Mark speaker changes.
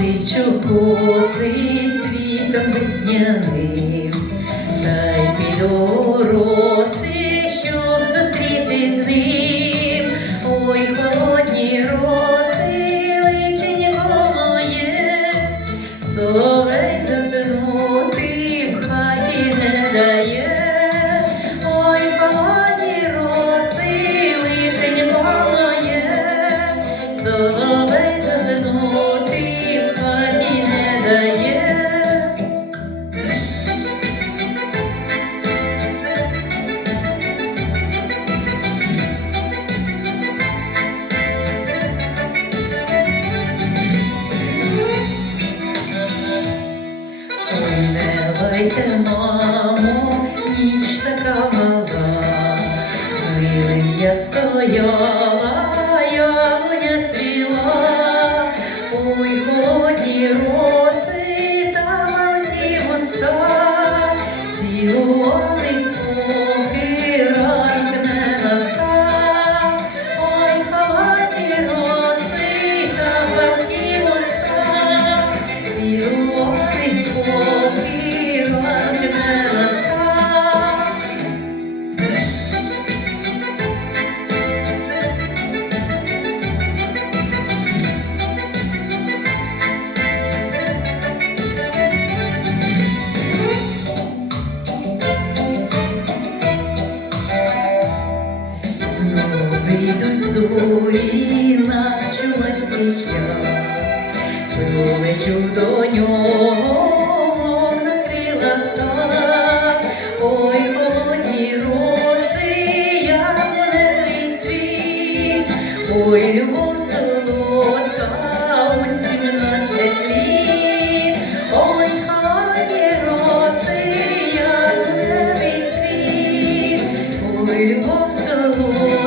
Speaker 1: Тисячу косить цвітом весняним, та й пільов. Не лайте, мамо, ніч така мала, з я стояла, Прийдуть зорі на чумацький шлях, до нього на так. Ой, холодні роси, яблуневий цвіт, ой, любов солодка, у сімнадцять літ, ой, холодні роси, яблуневий цвіт, ой, любов солодка,